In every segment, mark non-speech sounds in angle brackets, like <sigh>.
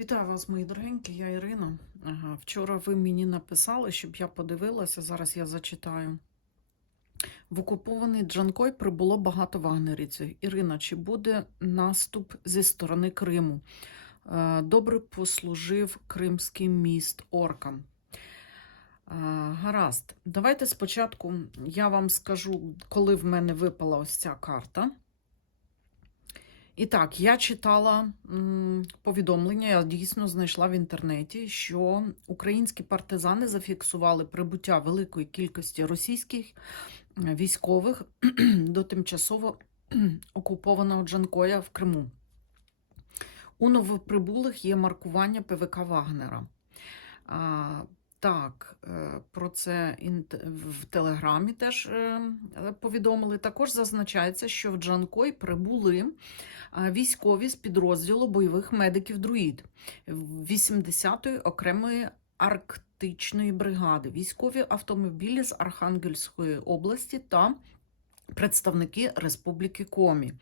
Вітаю вас, мої дорогенькі, я Ірина. Ага, вчора ви мені написали, щоб я подивилася, зараз я зачитаю. В окупований Джанкой прибуло багато вагнерівців. Ірина, чи буде наступ зі сторони Криму? Е, Добре послужив Кримський міст оркам. Е, Гаразд, давайте спочатку я вам скажу, коли в мене випала ось ця карта. І так, я читала повідомлення, я дійсно знайшла в інтернеті, що українські партизани зафіксували прибуття великої кількості російських е, військових <clears throat> до тимчасово <clears throat> окупованого Джанкоя в Криму. У новоприбулих є маркування ПВК Вагнера. Так, е, про це в Телеграмі теж е, повідомили. Також зазначається, що в Джанкой прибули військові з підрозділу бойових медиків Друїд 80-ї окремої арктичної бригади, військові автомобілі з Архангельської області та представники Республіки Комі.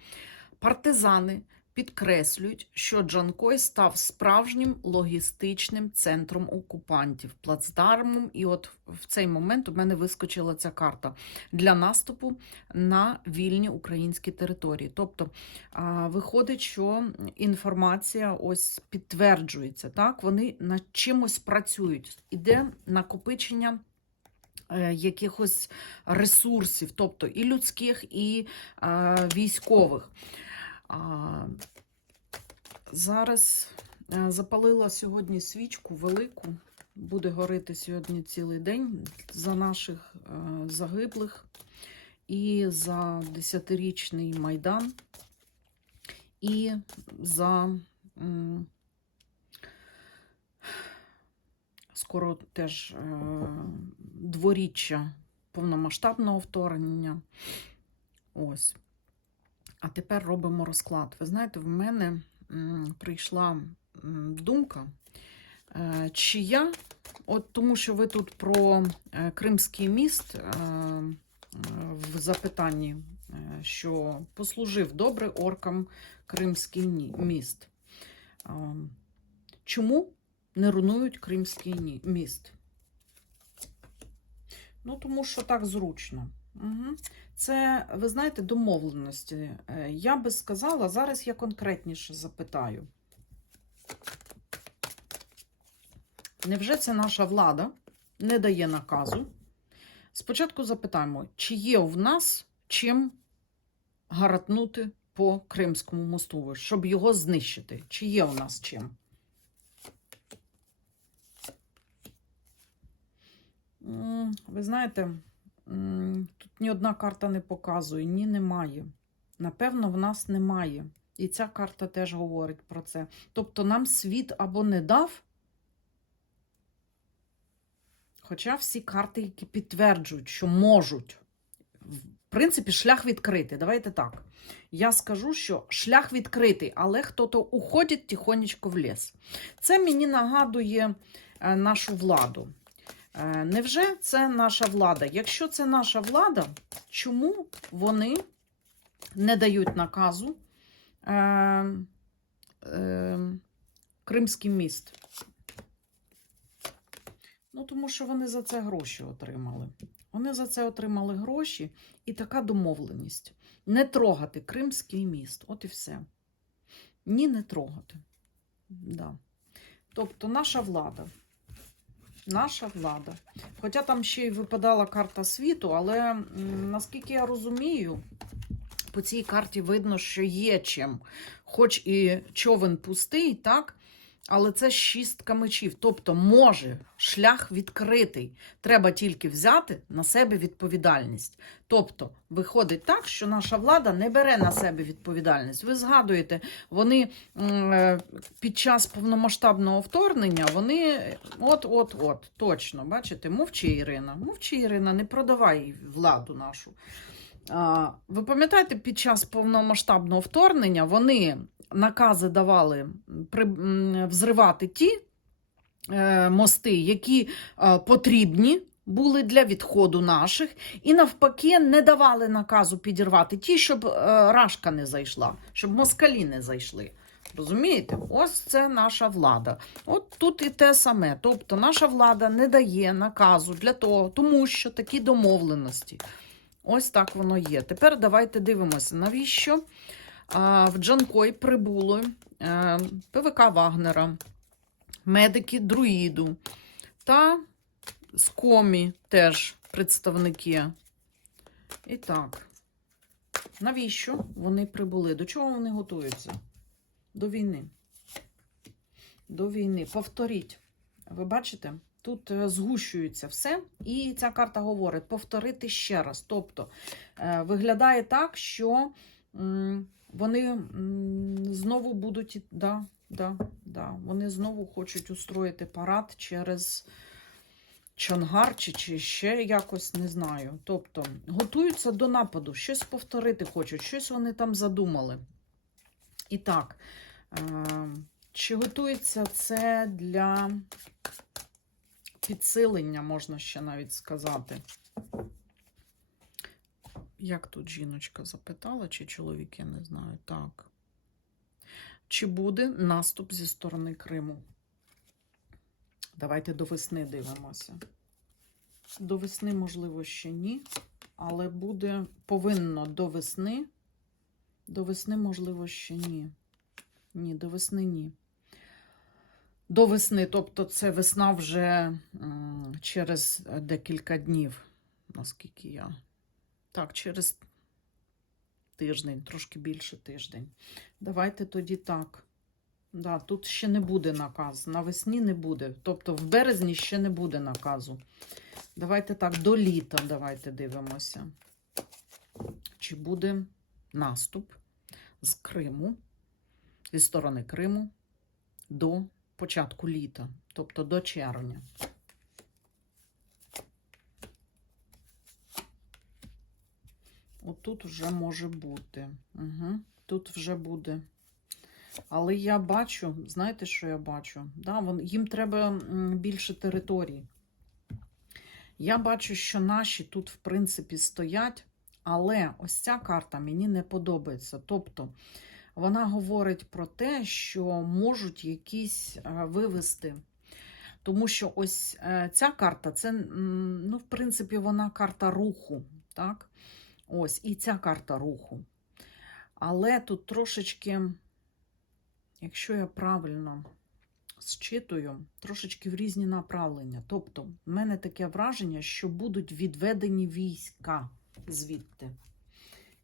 Партизани підкреслюють, що Джанкой став справжнім логістичним центром окупантів, плацдармом. І от в цей момент у мене вискочила ця карта для наступу на вільні українські території. Тобто виходить, що інформація ось підтверджується. Так, вони над чимось працюють. Іде накопичення. е, Якихось ресурсів, тобто і людських, і е, військових. А, зараз е, запалила сьогодні свічку велику. Буде горити сьогодні цілий день за наших е, загиблих і за десятирічний майдан, і за скоро теж е, дворіччя повномасштабного вторгнення. Ось. А тепер робимо розклад. Ви знаєте, в мене прийшла думка, е, чи я, от тому що ви тут про е, Кримський міст е, в запитанні, що послужив добре оркам Кримський міст. Чому не руйнують Кримський міст? Ну, тому що так зручно. Угу. Це, ви знаєте, домовленості. Е, Я би сказала, зараз я конкретніше запитаю. Невже це наша влада не дає наказу? Спочатку запитаємо, чи є в нас чим гаратнути по Кримському мосту, щоб його знищити? Чи є у нас чим? Ви знаєте, тут ні одна карта не показує, ні немає. Напевно, в нас немає. І ця карта теж говорить про це. Тобто нам світ або не дав, хоча всі карти, які підтверджують, що можуть. В принципі, шлях відкритий. Давайте так. Я скажу, що шлях відкритий, але хто-то уходить тихонечко в ліс. Це мені нагадує е, нашу владу. Е, Невже це наша влада? Якщо це наша влада, чому вони не дають наказу е, е, Кримський міст? Ну, тому що вони за це гроші отримали. Вони за це отримали гроші і така домовленість. Не трогати Кримський міст. От і все. Ні, не трогати. Да. Тобто наша влада. Наша влада. Хоча там ще й випадала карта світу, але наскільки я розумію, по цій карті видно, що є чим. Хоч і човен пустий, так? Але це шістка мечів. Тобто, може, шлях відкритий. Треба тільки взяти на себе відповідальність. Тобто, виходить так, що наша влада не бере на себе відповідальність. Ви згадуєте, вони е, під час повномасштабного вторгнення вони от-от-от, точно, бачите, мовчи, Ірина, мовчи, Ірина, не продавай владу нашу. Ви пам'ятаєте, під час повномасштабного вторгнення вони накази давали взривати ті е, мости, які е, потрібні були для відходу наших, і навпаки не давали наказу підірвати ті, щоб е, рашка не зайшла, щоб москалі не зайшли. Розумієте? Ось це наша влада. От тут і те саме. Тобто наша влада не дає наказу для того, тому що такі домовленості. Ось так воно є. Тепер давайте дивимося, навіщо в Джанкой прибули е, ПВК Вагнера, медики Друїду та з комі теж представники. І так, навіщо вони прибули? До чого вони готуються? До війни. До війни. Повторіть. Ви бачите? Тут е, згущується все, і ця карта говорить повторити ще раз. Тобто е, виглядає так, що вони знову будуть, да, да, да, вони знову хочуть устроїти парад через Чонгар чи, чи ще якось не знаю. Тобто готуються до нападу, щось повторити хочуть, щось вони там задумали. І так, е, чи готується це для підсилення, можна ще навіть сказати. Як тут жіночка запитала, чи чоловік, я не знаю. Так. Чи буде наступ зі сторони Криму? Давайте до весни дивимося. До весни, можливо, ще ні, але буде повинно до весни. До весни, можливо, ще ні. Ні, до весни ні. До весни, тобто це весна вже через декілька днів, наскільки я. Так, через тиждень, трошки більше тиждень. Давайте тоді так. Да, тут ще не буде наказ. Навесні не буде. Тобто в березні ще не буде наказу. Давайте так, до літа давайте дивимося. Чи буде наступ з Криму, зі сторони Криму до початку літа, тобто до червня. Отут вже може бути. Угу. Тут вже буде. Але я бачу, знаєте, що я бачу? Да, вон, їм треба більше територій. Я бачу, що наші тут, в принципі, стоять, але ось ця карта мені не подобається. Тобто, вона говорить про те, що можуть якісь е, вивести. Тому що ось е, ця карта, це, ну, в принципі, вона карта руху. Так? Ось, і ця карта руху. Але тут трошечки, якщо я правильно зчитую, трошечки в різні направлення. Тобто, в мене таке враження, що будуть відведені війська звідти.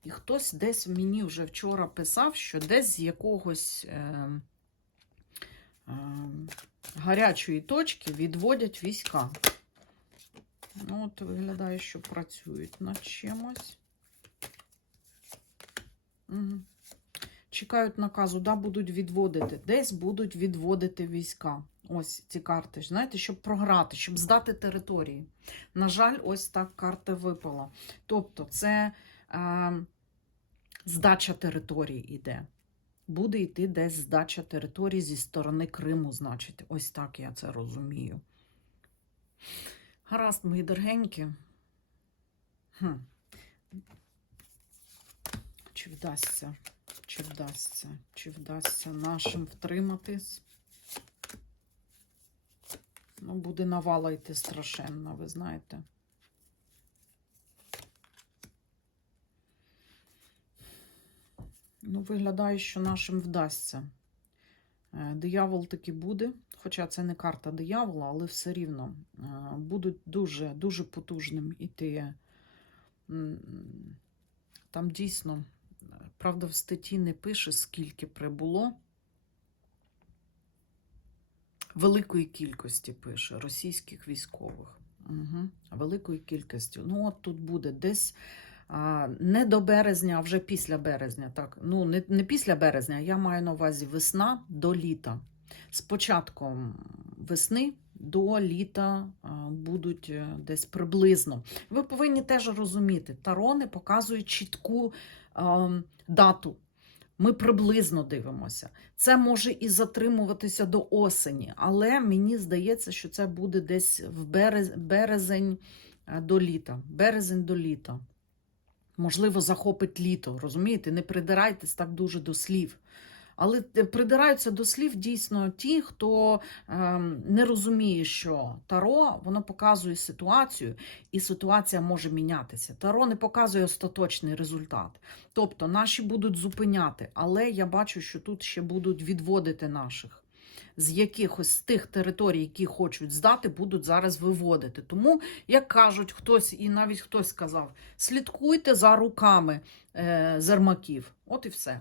І хтось десь мені вже вчора писав, що десь з якогось е, е, гарячої точки відводять війська. Ну, от виглядає, що працюють над чимось. Чекають наказу, да, будуть відводити. Десь будуть відводити війська. Ось ці карти. Знаєте, щоб програти, щоб здати території. На жаль, ось так карта випала. Тобто, це е, здача території йде. Буде йти десь здача території зі сторони Криму, значить. Ось так я це розумію. Гаразд, мої дорогенькі. Хм. Чи вдасться, чи вдасться, чи вдасться нашим втриматись? Ну, буде навала йти страшенна, ви знаєте. Ну, виглядає, що нашим вдасться. Е, Диявол таки буде, хоча це не карта диявола, але все рівно е, будуть дуже, дуже потужним іти. Там дійсно, правда, в статті не пише, скільки прибуло. Великої кількості пише російських військових. Угу. Великої кількості. Ну, от тут буде десь а, не до березня, а вже після березня. Так, ну не, не після березня, я маю на увазі весна до літа. З початком весни до літа будуть е, десь приблизно. Ви повинні теж розуміти, тарони показують чітку дату. Ми приблизно дивимося. Це може і затримуватися до осені, але мені здається, що це буде десь в березень е, до літа. Березень до літа. Можливо, захопить літо. Розумієте? Не придирайтесь так дуже до слів. Але придираються до слів дійсно ті, хто ем, не розуміє, що Таро воно показує ситуацію, і ситуація може мінятися. Таро не показує остаточний результат. Тобто наші будуть зупиняти, але я бачу, що тут ще будуть відводити наших. З якихось з тих територій, які хочуть здати, будуть зараз виводити. Тому, як кажуть хтось, і навіть хтось сказав, слідкуйте за руками е, зермаків. От і все.